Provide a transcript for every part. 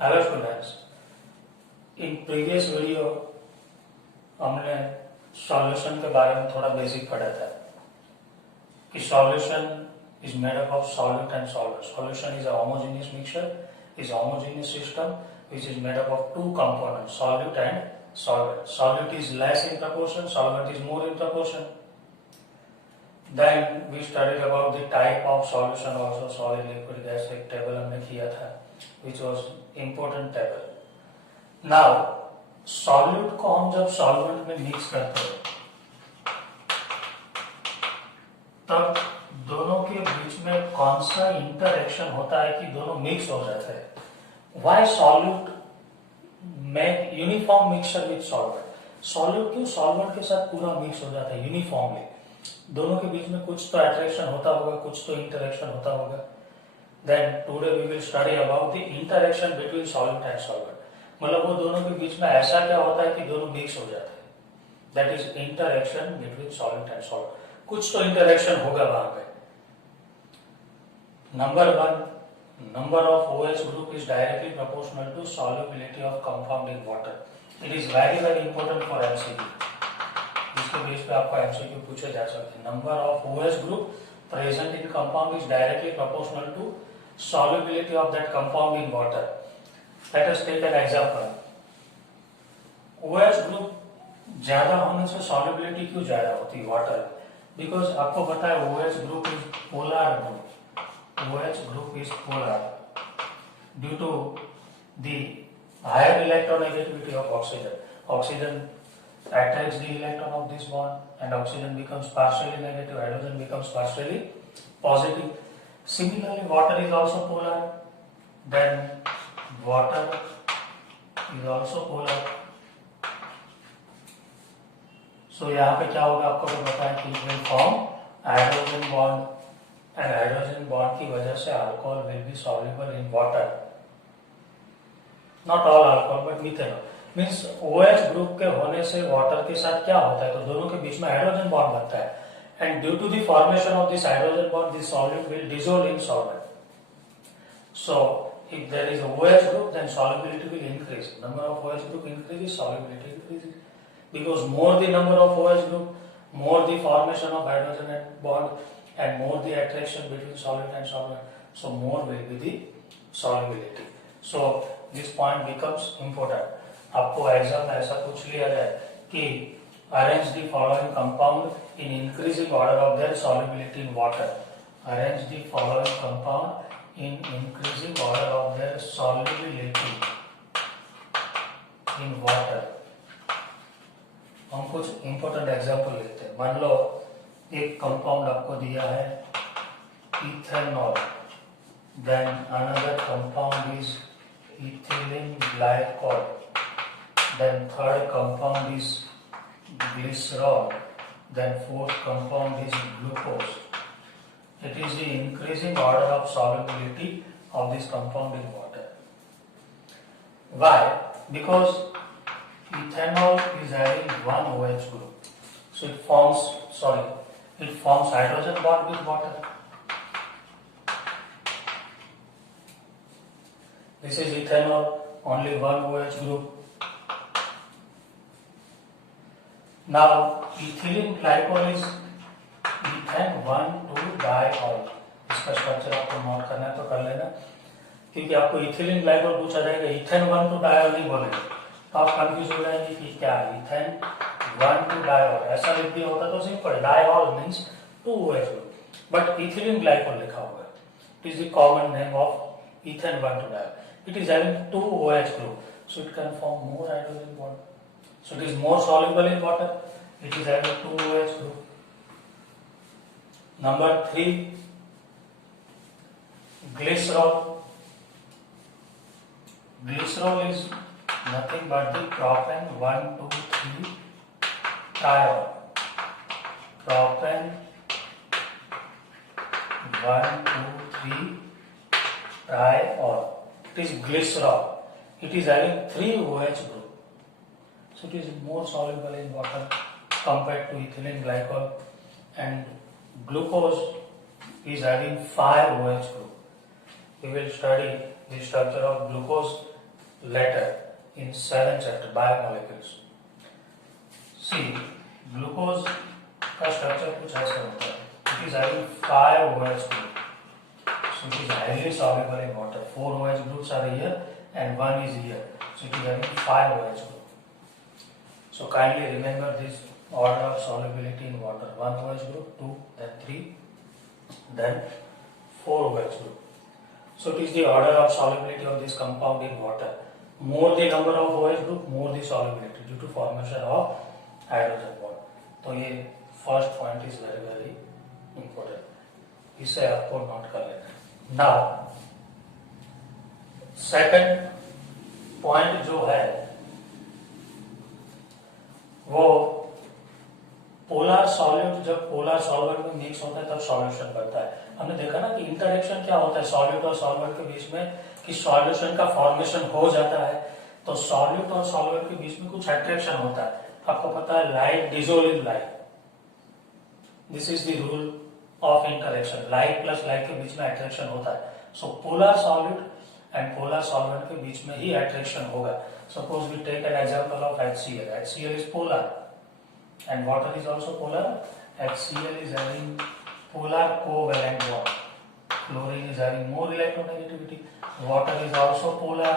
Hello students, in previous video हमने solution के बारे में थोड़ा बेसिक पढ़ा था कि solution is made up of solute and solver. Solution is a homogeneous mixture, is homogeneous system which is made up of two components, solute and solvent. Solute is less in proportion, solvent is more in proportion. Then we studied about the type of solution also, solid, liquid, gas. एक table हमने किया था which was important table. Now solute को हम जब solvent में mix करते हैं तब दोनों के बीच में कौन सा इंटरेक्शन होता है कि दोनों मिक्स हो जाते हैं. Why solute make uniform mixture with solvent? Solute क्यों solvent के साथ पूरा मिक्स हो जाता है यूनिफॉर्मली. दोनों के बीच में कुछ तो अट्रैक्शन होता होगा, कुछ तो इंटरेक्शन होता होगा. Then today we will study about the interaction between solute and solvent. मतलब वो दोनों के बीच में ऐसा क्या होता है कि दोनों मिक्स हो जाते हैं. That is interaction between solute and solvent. कुछ तो इंटरेक्शन होगा वहां पे. Number one, number of OH group is directly proportional to solubility of compound in water. It is very important for MCQ. इसके बेस पे आपको MCQ पूछे जा सकते हैं. Number of OH group present in compound is directly proportional to solubility of that compound in water. Let us take an example. OH group ज्यादा होने से solubility क्यों ज्यादा होती है water? Because आपको पता है OH group is polar group. OH group is polar due to the higher electronegativity of oxygen. Oxygen attracts the electron of this bond and oxygen becomes partially negative, hydrogen becomes partially positive. Similarly, water is also polar. Then water is also polar. So यहाँ पे क्या होगा आपको तो पता है कि it will form hydrogen bond. And hydrogen bond की वजह से alcohol will be soluble in water. Not all alcohol but methanol. Means OH group के होने से water के साथ क्या होता है तो दोनों के बीच में hydrogen bond बनता है. And due to the formation of this hydrogen bond, this solute will dissolve in solvent. So if there is a OH group, then solubility will increase. Number of OH group increases, solubility increases. Because more the number of OH group, more the formation of hydrogen bond. And more the attraction between solute and solvent, so more will be the solubility. So this point becomes important. आपको exam में ऐसा पूछ लिया जाए कि arrange the following compound in increasing order of their solubility in water. Arrange the following compound in increasing order of their solubility in water. हम कुछ important example लेते हैं. मान लो एक कंपाउंड आपको दिया है ethanol, then another compound is ethylene glycol, then third compound is glycerol, then fourth compound is glucose. It is the increasing order of solubility of this compound in water. Why? Because ethanol is having one OH group, so it forms hydrogen bond with water. This is ethanol, only one OH group. Now ethylene glycol is ethane 1,2-diol. इसका structure आपको note करना है तो कर लेना, क्योंकि आपको ethylene glycol पूछा जाएगा, इथेन 1,2-diol नहीं बोलेंगे तो आप कंफ्यूज हो जाएंगे कि क्या इथेन 1,2-diol. ऐसा लिख दिया होता तो simple, diol means 2 OH group, but ethylene glycol लिखा हुआ है. It is the common name of ethane 1,2-diol. It is having 2 OH group, so it can form more hydrogen bond. So it is more soluble in water. It is having 2 OH group. Number 3, glycerol. Glycerol is nothing but the propane 1,2,3-triol. Propane 1,2,3-triol. It is glycerol. It is having 3 OH group, so it is more soluble in water compared to ethylene glycol. And glucose is having 5 OH group. We will study the structure of glucose later in 7th chapter biomolecules. See, glucose का structure कुछ ऐसा होता है. It is having 5 OH group. So it is highly soluble in water. 4 OH groups are here and 1 is here. So it is having 5 OH group. So kindly remember this order of solubility in water. 1 OH group, 2, then 3, then 4 OH group. So it is the order of solubility of this compound in water. More the number of OH group, more the solubility due to formation of hydrogen bond. तो ये first point is very very important. इसे आपको note कर लेना है. Now second point जो है वो पोलर सॉल्यूट, जब पोलर सॉल्वेंट में मिक्स होता है तब सॉल्यूशन बनता है. हमने देखा ना कि इंटरेक्शन क्या होता है सॉल्यूट और सॉल्वेंट के बीच में, कि सॉल्यूशन का फॉर्मेशन हो जाता है तो सॉल्यूट और सॉल्वेंट के बीच में कुछ अट्रैक्शन होता है. आपको पता है like dissolve in like. This is the rule of interaction. Like plus like के बीच में अट्रैक्शन होता है. So polar solute and polar solvent के बीच में ही अट्रैक्शन होगा. Suppose we take an example of HCl. HCl is polar and water is also polar. HCl is having polar covalent bond. Chlorine is having more electronegativity. Water is also polar.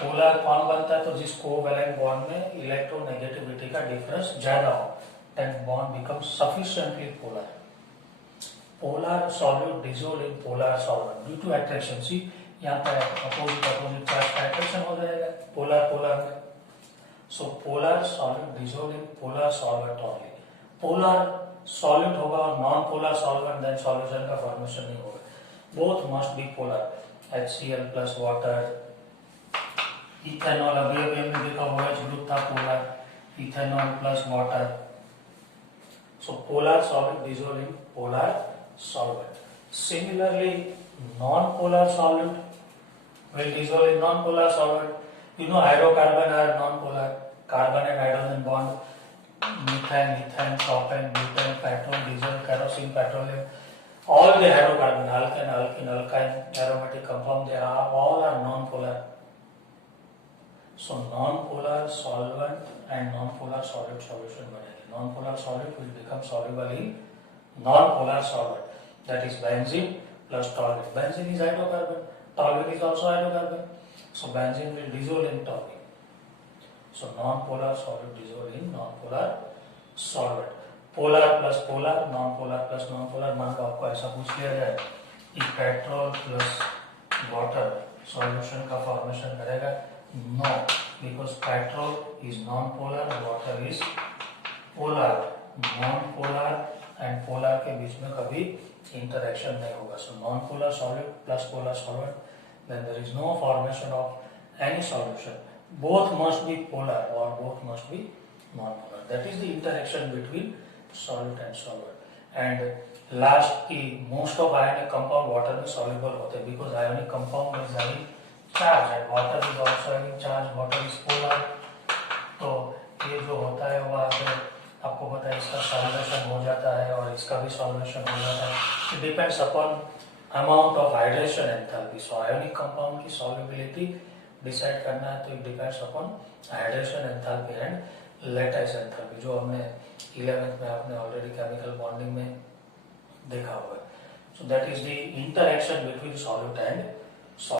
Polar कौन बनता है? तो जिस covalent bond में electronegativity का difference ज्यादा हो, then bond becomes sufficiently polar. Polar solute dissolve in polar solvent due to attraction. See, यहाँ पर opposite चार्ज का attraction हो जाएगा polar polar में. So polar solute dissolve in polar solvent only. Polar solute होगा और non-polar solvent, then solution का formation नहीं होगा. Both must be polar. HCl plus water. Ethanol अभी हमने देखा OH group था polar. Ethanol plus water. So polar solute dissolve in polar solvent. Similarly, non-polar solute will dissolve in non-polar solvent. You know hydrocarbon are non-polar. Carbon and hydrogen bond, methane, ethane, propane, butane, petrol, diesel, kerosene, petroleum, all the hydrocarbon, alkane, alkene, alkyne, aromatic compound, they are all are non-polar. So non-polar solvent and non-polar solute solution बनेगी. Non-polar solute will become soluble in non-polar solvent. That is benzene plus toluene. Benzene is hydrocarbon. Toluene is also hydrocarbon. So benzene will dissolve in toluene. So non-polar solute dissolve in non-polar solvent. Polar plus polar, non-polar plus non-polar. मान लो आपको ऐसा पूछ लिया जाए कि petrol plus water solution का formation करेगा? No, because petrol is non-polar, water is polar. Non-polar and polar के बीच में कभी इंटरेक्शन नहीं होगा. So non-polar solute plus polar solvent, then there is no formation of any solution. Both must be polar or both must be non-polar. That is the interaction between solute and solvent. And last की most of ionic compound water में soluble होते हैं because ionic compound is having charge and water is also having charge. Water is polar. तो ये जो होता है वहाँ पे आपको पता है इसका सॉल्वेशन हो जाता है और इसका भी सॉल्वेशन हो जाता है. It depends upon amount of hydration enthalpy. So ionic compound की solubility डिसाइड करना है तो it depends upon hydration enthalpy and lattice enthalpy, जो हमने 11th में आपने ऑलरेडी केमिकल बॉन्डिंग में देखा हुआ है. So that is the interaction between solute and